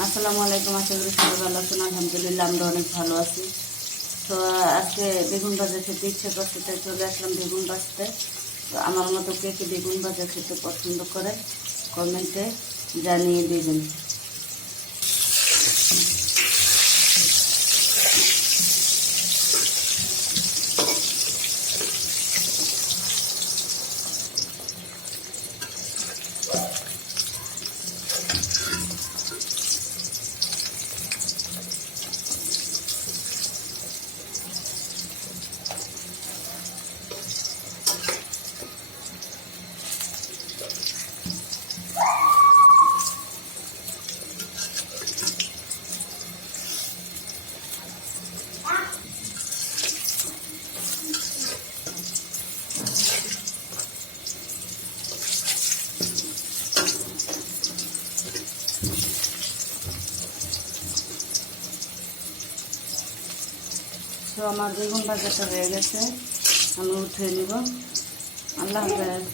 আসসালামু আলাইকুম। আশা করি সবাই ভালো আছেন। আলহামদুলিল্লাহ আমরা অনেক ভালো আছি। তো আজকে বেগুন ভাজা খেতে ইচ্ছে করছে, তাই চলে আসলাম বেগুন ভাজতে। তো আমার মতো কে কে বেগুন ভাজা খেতে পছন্দ করে কমেন্টে জানিয়ে দেবেন। তো আমার বেগুন ভাজাটা হয়ে গেছে, আমি উঠিয়ে নিব। আল্লাহ হাফেজ।